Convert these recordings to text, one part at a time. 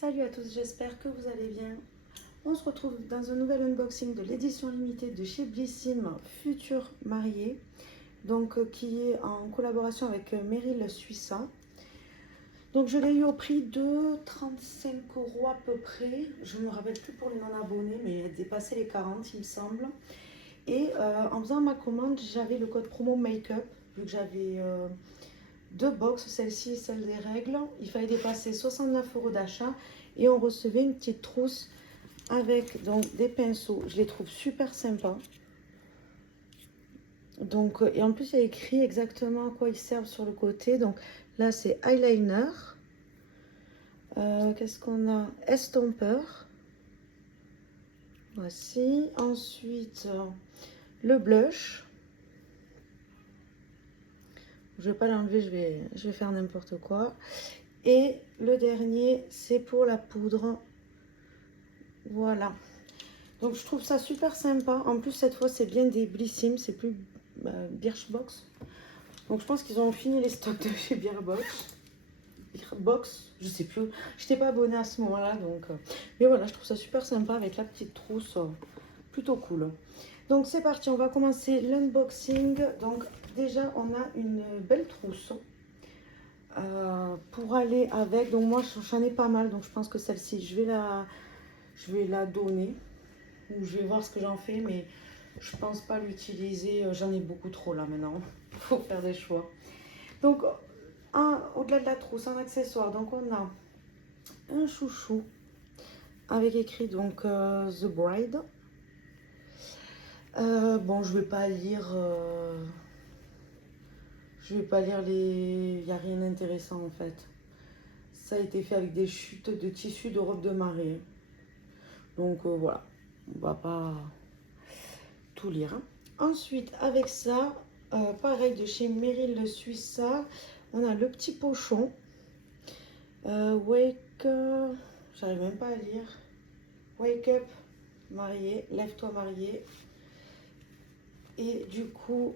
Salut à tous, j'espère que vous allez bien. On se retrouve dans un nouvel unboxing de l'édition limitée de chez Blissim Futur Marié, donc qui est en collaboration avec Meryl Suissa. Donc je l'ai eu au prix de 35 € à peu près. Je ne me rappelle plus pour les non-abonnés, mais elle dépassait les 40 il me semble. Et en faisant ma commande, j'avais le code promo Make-up, vu que j'avais deux box, celle-ci et celle des règles. Il fallait dépasser 69 € d'achat et on recevait une petite trousse avec donc des pinceaux. Je les trouve super sympas. Donc, et en plus, il y a écrit exactement à quoi ils servent sur le côté. Donc là, c'est eyeliner. Qu'est-ce qu'on a? Estompeur. Voici. Ensuite, le blush. Je ne vais pas l'enlever, je vais faire n'importe quoi. Et le dernier, c'est pour la poudre. Voilà. Donc je trouve ça super sympa. En plus, cette fois, c'est bien des Blissim, c'est plus Birchbox. Donc je pense qu'ils ont fini les stocks de chez Birchbox. Birchbox, je sais plus. Je n'étais pas abonnée à ce moment-là. Donc, mais voilà, je trouve ça super sympa avec la petite trousse. Plutôt cool. Donc c'est parti, on va commencer l'unboxing. Donc déjà, on a une belle trousse. Pour aller avec, donc moi j'en ai pas mal, donc je pense que celle-ci je vais la donner, ou je vais voir ce que j'en fais, mais je pense pas l'utiliser, j'en ai beaucoup trop là maintenant. Il faut faire des choix. Donc au-delà de la trousse, un accessoire, donc on a un chouchou avec écrit donc The Bride. Bon, je vais pas lire les, il n'y a rien d'intéressant en fait. Ça a été fait avec des chutes de tissu de robe de mariée. Donc voilà, on va pas tout lire. Hein. Ensuite, avec ça, pareil de chez Meryl Suissa, on a le petit pochon. J'arrive même pas à lire. Wake up, marié, lève-toi marié. Et du coup,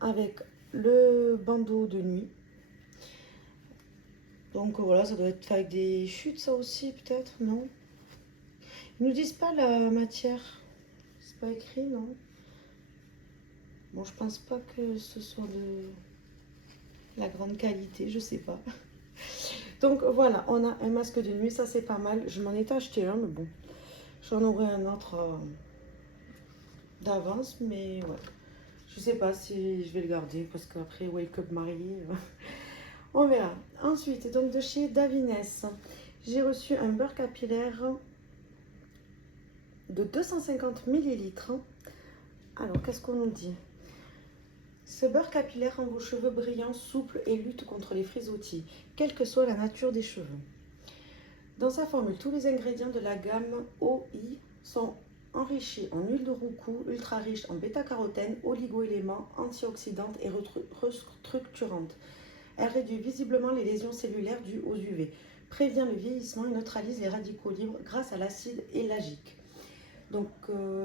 avec le bandeau de nuit. Donc voilà, ça doit être avec des chutes, ça aussi, peut-être, non? Ils nous disent pas la matière. C'est pas écrit, non? Bon, je pense pas que ce soit de la grande qualité, je sais pas. Donc voilà, on a un masque de nuit, ça c'est pas mal. Je m'en étais acheté un, mais bon, j'en aurai un autre d'avance, mais ouais. Je sais pas si je vais le garder parce qu'après Wake Up marié, on verra. Ensuite, donc de chez Davines, j'ai reçu un beurre capillaire de 250 ml. Alors, qu'est-ce qu'on nous dit? Ce beurre capillaire rend vos cheveux brillants, souples et lutte contre les frisottis, quelle que soit la nature des cheveux. Dans sa formule, tous les ingrédients de la gamme OI sont enrichis en huile de roucou, ultra riche en bêta-carotène, oligo-éléments, antioxydantes et restructurantes. Elle réduit visiblement les lésions cellulaires dues aux UV, prévient le vieillissement et neutralise les radicaux libres grâce à l'acide élagique. Donc,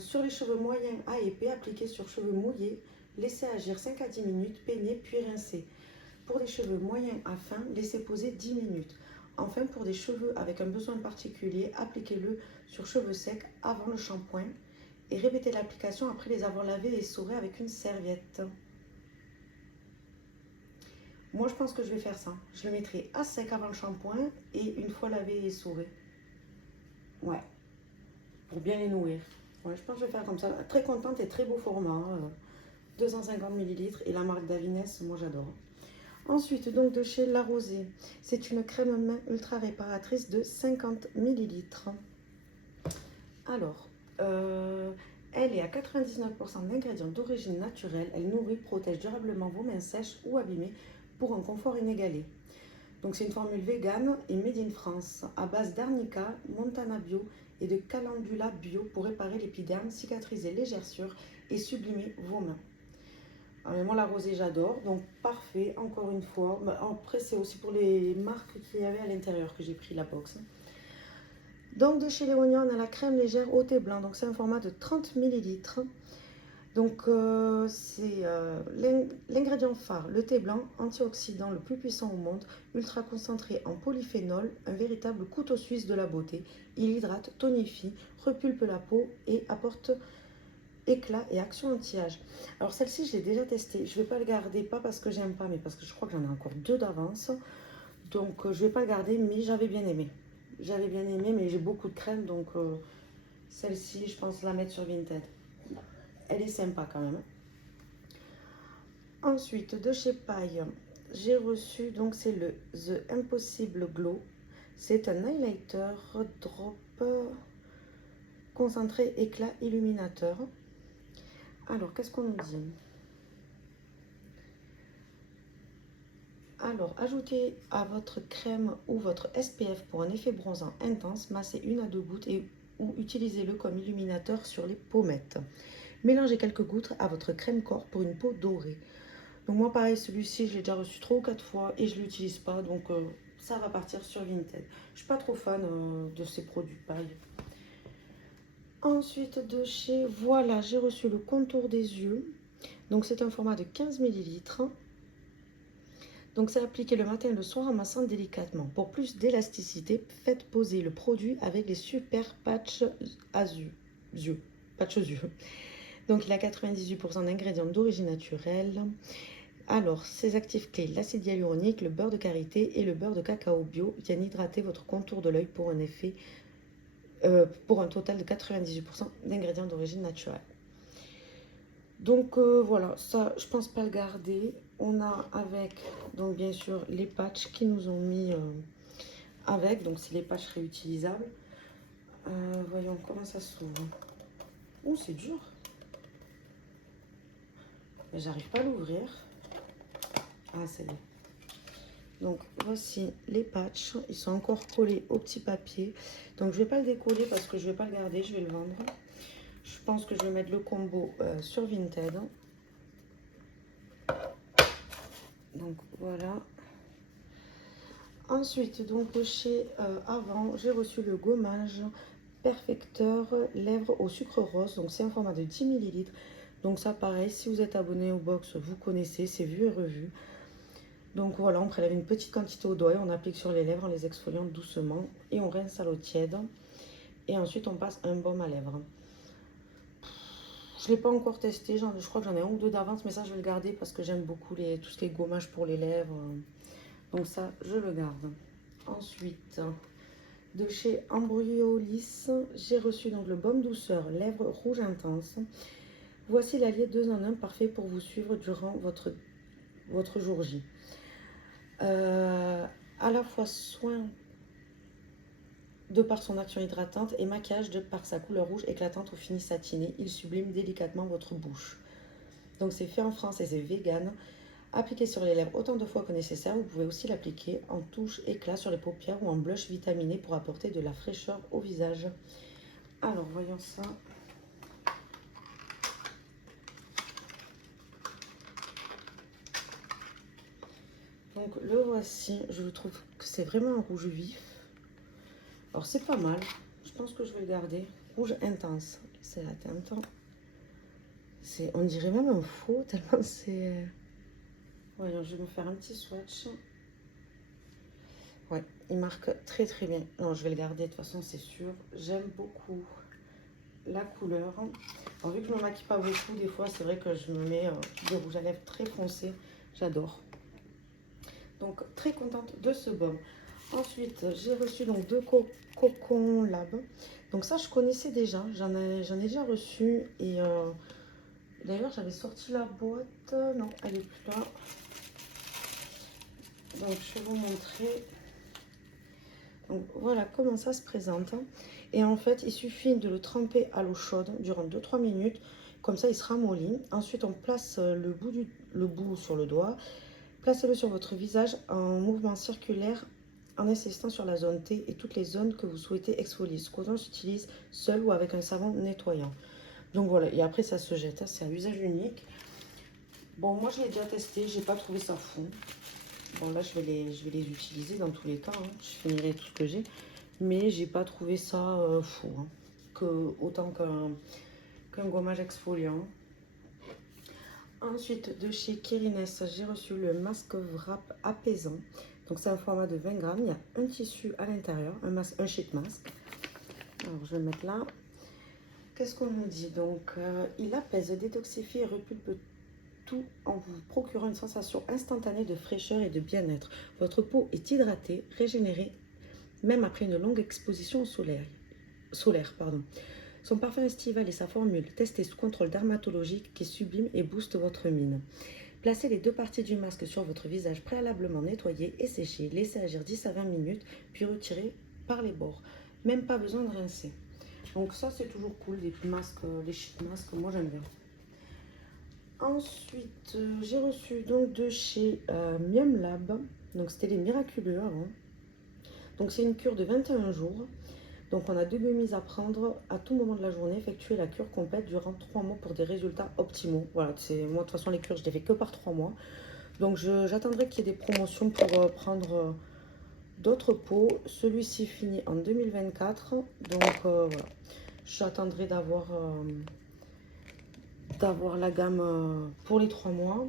sur les cheveux moyens à épais, appliqués sur cheveux mouillés, laissez agir 5 à 10 minutes, peignez puis rincez. Pour les cheveux moyens à fins, laissez poser 10 minutes. Enfin, pour des cheveux avec un besoin particulier, appliquez-le sur cheveux secs avant le shampoing et répétez l'application après les avoir lavés et essorés avec une serviette. Moi, je pense que je vais faire ça. Je le mettrai à sec avant le shampoing et une fois lavé et essoré. Ouais, pour bien les nourrir. Ouais, je pense que je vais faire comme ça. Très contente et très beau format. 250 ml et la marque Davines, moi j'adore. Ensuite, donc de chez La Rosée, c'est une crème main ultra réparatrice de 50 ml. Alors, elle est à 99% d'ingrédients d'origine naturelle. Elle nourrit, protège durablement vos mains sèches ou abîmées pour un confort inégalé. Donc c'est une formule végane et made in France à base d'arnica, montana bio et de calendula bio pour réparer l'épiderme, cicatriser les gerçures et sublimer vos mains. Alors, moi la rosée j'adore, donc parfait, encore une fois. Après c'est aussi pour les marques qu'il y avait à l'intérieur que j'ai pris la box. Donc de chez Léonia on a la crème légère haute et blanc, donc c'est un format de 30 ml. Donc, c'est l'ingrédient phare, le thé blanc, antioxydant le plus puissant au monde, ultra concentré en polyphénol, un véritable couteau suisse de la beauté. Il hydrate, tonifie, repulpe la peau et apporte éclat et action anti-âge. Alors celle-ci, je l'ai déjà testée. Je ne vais pas le garder, pas parce que j'aime pas, mais parce que je crois que j'en ai encore 2 d'avance. Donc, je ne vais pas le garder, mais j'avais bien aimé. J'avais bien aimé, mais j'ai beaucoup de crème, donc celle-ci, je pense la mettre sur Vinted. Elle est sympa quand même. Ensuite, de chez Paille, j'ai reçu, donc c'est le The Impossible Glow. C'est un highlighter drop concentré éclat illuminateur. Alors, qu'est-ce qu'on nous dit? Alors, ajoutez à votre crème ou votre SPF pour un effet bronzant intense, massez 1 à 2 gouttes ou utilisez-le comme illuminateur sur les pommettes. Mélangez quelques gouttes à votre crème corps pour une peau dorée. Donc moi pareil, celui-ci je l'ai déjà reçu 3 ou 4 fois et je ne l'utilise pas, donc ça va partir sur Vinted. Je suis pas trop fan de ces produits pareil. Ensuite de chez Voilà, j'ai reçu le contour des yeux. Donc c'est un format de 15 ml. Donc c'est appliqué le matin et le soir en massant délicatement. Pour plus d'élasticité, faites poser le produit avec les super patchs yeux. Patchs yeux. Donc il a 98% d'ingrédients d'origine naturelle. Alors, ces actifs clés, l'acide hyaluronique, le beurre de karité et le beurre de cacao bio viennent hydrater votre contour de l'œil pour un effet, pour un total de 98% d'ingrédients d'origine naturelle. Donc voilà, ça je pense pas le garder. On a avec, donc bien sûr, les patchs qui nous ont mis avec, donc c'est les patchs réutilisables. Voyons comment ça s'ouvre. Oh, c'est dur. J'arrive pas à l'ouvrir. Ah, c'est bon. Donc voici les patchs, ils sont encore collés au petit papier. Donc je vais pas le décoller parce que je vais pas le garder, je vais le vendre. Je pense que je vais mettre le combo sur Vinted. Donc voilà. Ensuite, donc de chez Avant, j'ai reçu le gommage perfecteur lèvres au sucre rose. Donc c'est un format de 10 ml. Donc ça pareil, si vous êtes abonné au box, vous connaissez, c'est vu et revu. Donc voilà, on prélève une petite quantité au doigt et on applique sur les lèvres en les exfoliant doucement. Et on rince à l'eau tiède. Et ensuite, on passe un baume à lèvres. Je ne l'ai pas encore testé, je crois que j'en ai 1 ou 2 d'avance, mais ça, je vais le garder parce que j'aime beaucoup tout ce qui est gommage pour les lèvres. Donc ça, je le garde. Ensuite, de chez Embryolis, j'ai reçu donc le baume douceur lèvres rouge intense. Voici l'allié 2 en 1 parfait pour vous suivre durant votre jour J. À la fois soin de par son action hydratante et maquillage de par sa couleur rouge éclatante au fini satiné, il sublime délicatement votre bouche. Donc c'est fait en France et c'est vegan. Appliquez sur les lèvres autant de fois que nécessaire. Vous pouvez aussi l'appliquer en touche éclat sur les paupières ou en blush vitaminé pour apporter de la fraîcheur au visage. Alors voyons ça. Donc le voici, je trouve que c'est vraiment un rouge vif. Alors c'est pas mal, je pense que je vais le garder. Rouge intense, c'est la teinte. On dirait même un faux, tellement c'est... Voyons, je vais me faire un petit swatch. Ouais, il marque très très bien. Non, je vais le garder de toute façon, c'est sûr. J'aime beaucoup la couleur. Alors, vu que je ne me maquille pas beaucoup, des fois, c'est vrai que je me mets des rouges à lèvres très foncés. J'adore. Donc, très contente de ce baume. Ensuite, j'ai reçu donc 2 Cocon Lab. Donc ça, je connaissais déjà. J'en ai déjà reçu. Et d'ailleurs, j'avais sorti la boîte. Non, elle est plus là. Donc, je vais vous montrer. Donc, voilà comment ça se présente. Et en fait, il suffit de le tremper à l'eau chaude durant 2-3 minutes. Comme ça, il sera molli. Ensuite, on place le bout sur le doigt. Placez-le sur votre visage en mouvement circulaire en insistant sur la zone T et toutes les zones que vous souhaitez exfolier. Ce coton s'utilise seul ou avec un savon nettoyant. Donc voilà, et après ça se jette, hein, c'est un usage unique. Bon, moi je l'ai déjà testé, j'ai pas trouvé ça fou. Bon là je vais les utiliser dans tous les cas, hein. Je finirai tout ce que j'ai. Mais j'ai pas trouvé ça fou, hein. Autant qu'un gommage exfoliant. Ensuite, de chez Kerines, j'ai reçu le masque wrap apaisant. Donc c'est un format de 20 grammes. Il y a un tissu à l'intérieur, un sheet mask. Alors je vais le mettre là. Qu'est-ce qu'on nous dit? Donc il apaise, détoxifie et repulpe tout en vous procurant une sensation instantanée de fraîcheur et de bien-être. Votre peau est hydratée, régénérée, même après une longue exposition solaire. Son parfum estival et sa formule, testée sous contrôle dermatologique, qui sublime et booste votre mine. Placez les deux parties du masque sur votre visage préalablement nettoyé et séché. Laissez agir 10 à 20 minutes, puis retirez par les bords. Même pas besoin de rincer. Donc ça, c'est toujours cool, les masques, les sheet masks, moi j'aime bien. Ensuite, j'ai reçu donc de chez Mium Lab. Donc c'était les miraculeux avant. Donc c'est une cure de 21 jours. Donc on a 2 gummies à prendre à tout moment de la journée. Effectuer la cure complète durant 3 mois pour des résultats optimaux. Voilà, moi de toute façon les cures je les fais que par 3 mois. Donc j'attendrai qu'il y ait des promotions pour prendre d'autres pots. Celui-ci finit en 2024. Donc voilà, j'attendrai d'avoir la gamme pour les 3 mois.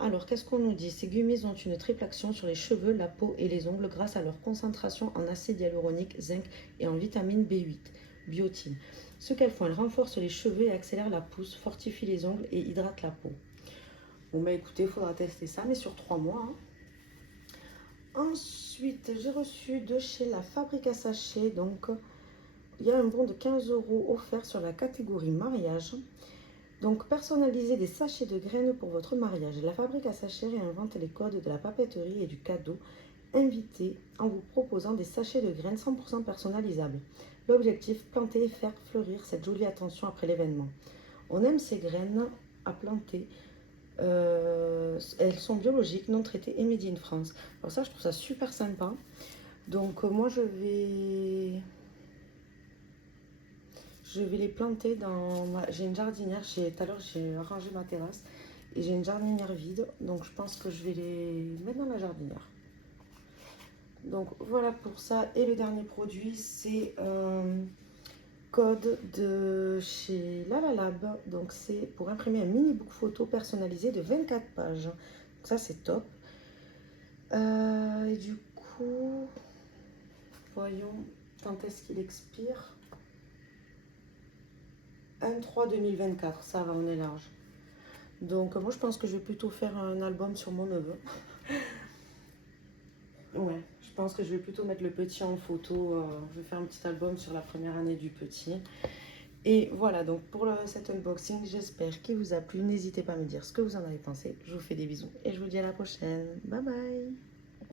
Alors, qu'est-ce qu'on nous dit? Ces gummies ont une triple action sur les cheveux, la peau et les ongles grâce à leur concentration en acide hyaluronique, zinc et en vitamine B8, biotine. Ce qu'elles font, elles renforcent les cheveux et accélèrent la pousse, fortifient les ongles et hydratent la peau. Bon, bah écoutez, il faudra tester ça, mais sur 3 mois. Hein. Ensuite, j'ai reçu de chez la Fabrique à Sachets, donc il y a un bon de 15 € offert sur la catégorie mariage. Donc, personnalisez des sachets de graines pour votre mariage. La Fabrique à Sachets réinvente les codes de la papeterie et du cadeau invité en vous proposant des sachets de graines 100% personnalisables. L'objectif, planter et faire fleurir cette jolie attention après l'événement. On aime ces graines à planter. Elles sont biologiques, non traitées et made in France. Alors ça, je trouve ça super sympa. Donc, moi, je vais les planter dans j'ai une jardinière. Tout à l'heure, j'ai arrangé ma terrasse et j'ai une jardinière vide. Donc, je pense que je vais les mettre dans la jardinière. Donc, voilà pour ça. Et le dernier produit, c'est un code de chez Lalalab. Donc, c'est pour imprimer un mini book photo personnalisé de 24 pages. Donc, ça, c'est top. Et du coup, voyons quand est-ce qu'il expire. 1/3/2024, ça va, on est large. Donc moi je pense que je vais plutôt faire un album sur mon neveu. Ouais, je pense que je vais plutôt mettre le petit en photo. Je vais faire un petit album sur la première année du petit. Et voilà, donc pour cet unboxing, j'espère qu'il vous a plu. N'hésitez pas à me dire ce que vous en avez pensé. Je vous fais des bisous et je vous dis à la prochaine. Bye bye.